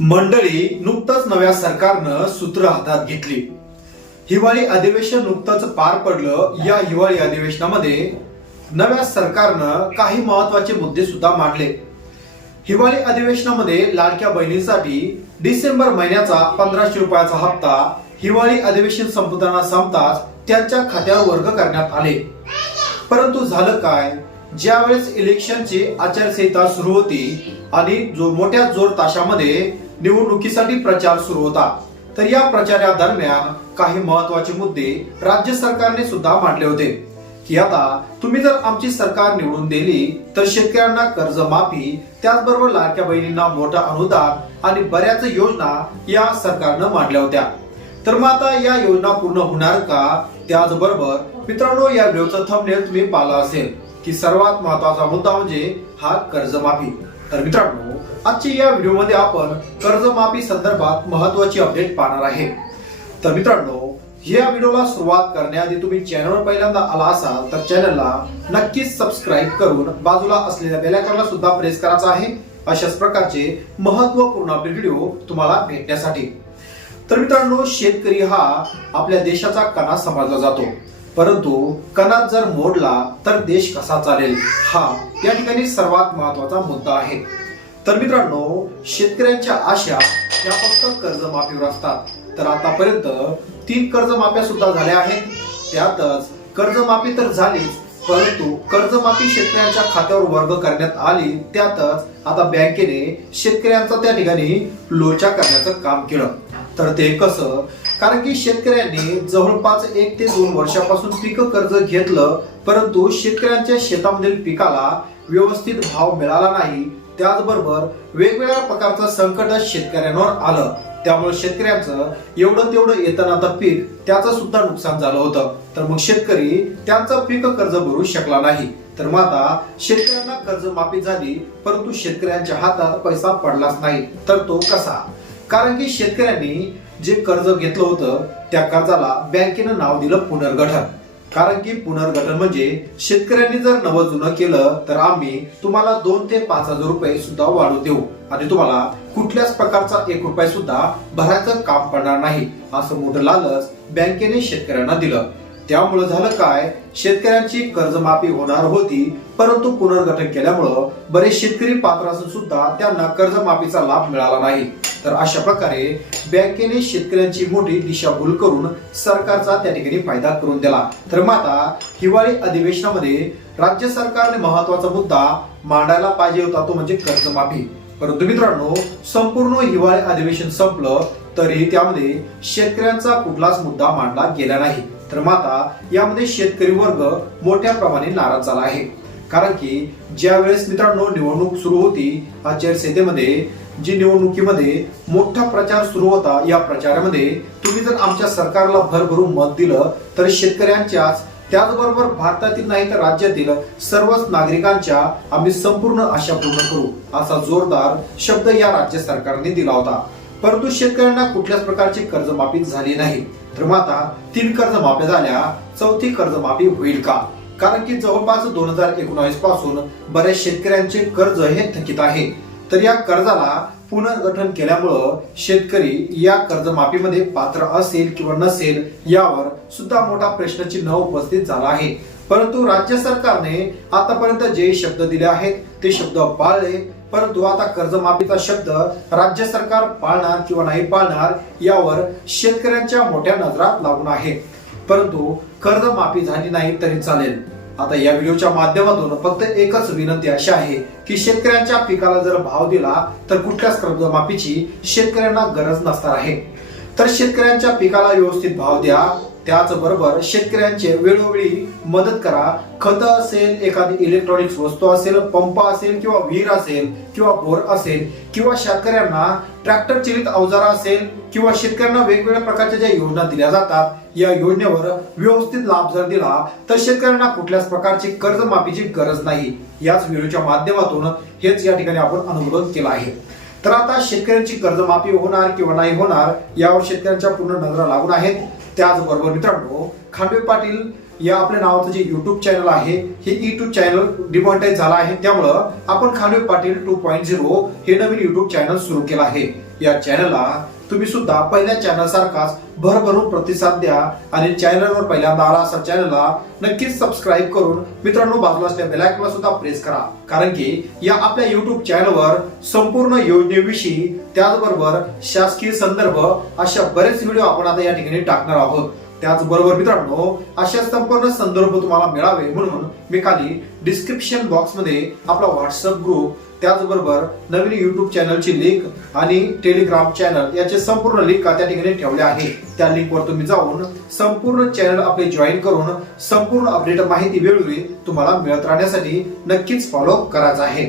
मंडळी नुकतंच नव्या सरकारनं सूत्र हातात घेतली. हिवाळी अधिवेशन नुकतंच पार पडलं या हिवाळी अधिवेशनामध्ये. नव्या सरकारनं काही महत्त्वाचे मुद्दे सुद्धा मांडले. हिवाळी अधिवेशनामध्ये लाडक्या बहिणींसाठी डिसेंबर महिन्याचा पंधराशे रुपयाचा हप्ता हिवाळी अधिवेशन संपताना संपताच त्यांच्या खात्यावर वर्ग करण्यात आले. परंतु झालं काय? ज्यावेळेस इलेक्शनची आचारसंहिता सुरू होती आणि जो मोठ्या जोर ताशामध्ये निवडणुकीसाठी प्रचार सुरू होता. तर या प्रचारा दरम्यान काही महत्त्वाचे मुद्दे राज्य सरकारने सुद्धा मांडले होते. की आता तुम्ही जर आमची सरकार निवडून दिली तर शेतकऱ्यांना कर्जमाफी त्याचबरोबर लाडक्या बहिणींना मोठा अनुदान आणि बऱ्याच योजना या सरकारनं मांडल्या होत्या. तर मग आता या योजना पूर्ण होणार का? त्याचबरोबर मित्रांनो या व्हिडिओचं थंबनेल तुम्ही पाहिलं असेल की सर्वात महत्त्वाचा मुद्दा म्हणजे हा कर्जमाफी. तर मित्रांनो आजची या व्हिडिओमध्ये आपण कर्जमाफी संदर्भात महत्वाची अपडेट पाहणार आहे. तर मित्रांनो या व्हिडिओला सुरुवात करण्याआधी तुम्ही चॅनलवर पहिल्यांदा आला असाल तर चॅनलला नक्कीच सबस्क्राईब करून बाजूला असलेल्या बेलायकॉनला सुद्धा प्रेस करायचा आहे. अशाच प्रकारचे महत्त्वपूर्ण अपडेट व्हिडिओ तुम्हाला भेटण्यासाठी. तर मित्रांनो शेतकरी हा आपल्या देशाचा कणा समजला जातो. परंतु कणात जर मोडला तर देश कसा चालेल? हा या ठिकाणी सर्वात महत्त्वाचा मुद्दा आहे. तर मित्रांनो शेतकऱ्यांच्या आशा या फक्त कर्जमाफीवर असतात. तर आतापर्यंत तीन कर्जमाफ्या सुद्धा झाल्या आहेत. त्यातच कर्जमाफी तर झालीच परंतु कर्जमाफी शेतकऱ्यांच्या खात्यावर वर्ग करण्यात आली. त्यातच आता बँकेने शेतकऱ्यांचा त्या ठिकाणी लोचा करण्याचं काम केलं. तर ते कसं? कारण की शेतकऱ्यांनी जवळपास एक ते दोन वर्षापासून पीक कर्ज घेतलं परंतु शेतकऱ्यांच्या शेतामधील पिकाला व्यवस्थित भाव मिळाला नाही. त्याचबरोबर वेगवेगळ्या प्रकारचं संकट शेतकऱ्यांवर आलं. त्यामुळे शेतकऱ्यांचं एवढं तेवढं येताना आता पीक त्याचं सुद्धा नुकसान झालं होतं. तर मग शेतकरी त्यांचं पीक कर्ज भरू शकला नाही. तर मग आता शेतकऱ्यांना कर्ज माफी झाली परंतु शेतकऱ्यांच्या हातात पैसा पडलाच नाही. तर तो कसा? कारण की शेतकऱ्यांनी जे कर्ज घेतलं होतं त्या कर्जाला बँकेनं नाव दिलं पुनर्गठन. कारण की पुनर्गठन म्हणजे शेतकऱ्यांनी जर नवं जुनं केलं तर आम्ही तुम्हाला दोन ते पाच हजार रुपये सुद्धा वाढू देऊ. आणि तुम्हाला कुठल्याच प्रकारचा एक रुपया सुद्धा भरायचं काम पडणार नाही असं मोठं लालच बँकेने शेतकऱ्यांना दिलं. त्यामुळं झालं काय? शेतकऱ्यांची कर्जमाफी होणार होती परंतु पुनर्गठन केल्यामुळं बरेच शेतकरी पात्र असून सुद्धा त्यांना कर्जमाफीचा लाभ मिळाला नाही. तर अशा प्रकारे बँकेने शेतकऱ्यांची मोठी दिशाभूल करून सरकारचा त्या ठिकाणी फायदा करून दिला. तर मग आता हिवाळी अधिवेशनामध्ये राज्य सरकारने महत्त्वाचा मुद्दा मांडायला पाहिजे होता तो म्हणजे कर्जमाफी. परंतु मित्रांनो संपूर्ण हिवाळी अधिवेशन संपलं तरी त्यामध्ये शेतकऱ्यांचा कुठलाच मुद्दा मांडला गेला नाही. तर माता यामध्ये शेतकरी वर्ग मोठ्या प्रमाणे नाराज झाला आहे. कारण की ज्या वेळेस मित्रांनो निवडणूक सुरू होती आचारसंहितेमध्ये जी निवडणुकीमध्ये मोठा प्रचार सुरू होता या प्रचारामध्ये तुम्ही जर आमच्या सरकारला भरभरून मत दिलं तर शेतकऱ्यांच्याच त्याचबरोबर भारतातील नाही तर राज्यातील सर्वच नागरिकांच्या आम्ही संपूर्ण आशा पूर्ण करू असा जोरदार शब्द या राज्य सरकारने दिला होता. परंतु शेतकऱ्यांना कुठल्याच प्रकारची कर्जमाफी झाली नाही. तर मग आता तीन कर्जमाफ्या झाल्या चौथी कर्जमाफी होईल का? कारण की जवळपास दोन हजार एकोणावीसपासून बऱ्याच शेतकऱ्यांचे कर्ज हे थकीत आहे. तर या कर्जाला पुनर्गठन केल्यामुळं शेतकरी या कर्जमाफीमध्ये पात्र असेल किंवा नसेल यावर सुद्धा मोठा प्रश्नचिन्ह उपस्थित झाला आहे. परंतु राज्य सरकारने आतापर्यंत जे शब्द दिले आहेत ते शब्द पाळले परंतु आता कर्जमाफीचा शब्द राज्य सरकार पाळणार किंवा नाही पाळणार यावर शेतकऱ्यांच्या मोठ्या नजरात लागून आहे. परंतु कर्जमाफी झाली नाही तरी चालेल. आता या व्हिडिओच्या माध्यमातून फक्त एकच विनंती अशी आहे की शेतकऱ्यांच्या पिकाला जर भाव दिला तर कुठल्याच कर्जमाफीची शेतकऱ्यांना गरज नसणार आहे. तर शेतकऱ्यांच्या पिकाला व्यवस्थित भाव द्या त्याचबरोबर शेतकऱ्यांचे वेळोवेळी मदत करा. खत असेल एखादी इलेक्ट्रॉनिक्स वस्तू असेल पंप असेल किंवा विहीर असेल किंवा बोर असेल किंवा शेतकऱ्यांना ट्रॅक्टर चलित अवजार असेल किंवा शेतकऱ्यांना वेगवेगळ्या प्रकारच्या ज्या योजना दिल्या जातात या योजनेवर व्यवस्थित लाभ जर दिला तर शेतकऱ्यांना कुठल्याच प्रकारची कर्जमाफीची गरज नाही. याच व्हिडिओच्या माध्यमातून हेच या ठिकाणी आपण अनुमोदन केला आहे. तर आता शेतकऱ्यांची कर्जमाफी होणार किंवा नाही होणार यावर शेतकऱ्यांच्या पूर्ण नजरा लागून आहेत. त्याचबरोबर मित्रांनो खांबे पाटील या आपल्या नावाचं जे युट्यूब चॅनल आहे हे युट्यूब चॅनल डिमॉनिटाईज झालं आहे. त्यामुळं आपण Khanwe Patil two point zero हे नवीन युट्यूब चॅनल सुरू केलं आहे. या चॅनलला तुम्ही सुद्धा पहिल्या चॅनल सारखाच भरभरून प्रतिसाद द्या आणि चॅनलवर पहिल्यांदा आला असा चॅनलला नक्कीच सबस्क्राईब करून मित्रांनो बाजूला असल्या बेलायकला सुद्धा प्रेस करा. कारण की या आपल्या युट्यूब चॅनलवर संपूर्ण योजनेविषयी त्याचबरोबर शासकीय संदर्भ अशा बरेच व्हिडिओ आपण आता या ठिकाणी टाकणार आहोत. त्याचबरोबर मित्रांनो अशा संपूर्ण संदर्भ तुम्हाला मिळावे म्हणून मी खाली डिस्क्रिप्शन बॉक्समध्ये आपला व्हॉट्सअप ग्रुप त्याचबरोबर नवीन युट्यूब चॅनलची लिंक आणि टेलिग्राम चॅनल याचे संपूर्ण लिंक त्या ठिकाणी ठेवले आहे. त्या लिंकवर तुम्ही जाऊन संपूर्ण चॅनल आपले जॉईन करून संपूर्ण अपडेट माहिती वेळोवेळी तुम्हाला मिळत राहण्यासाठी नक्कीच फॉलो करायचं आहे.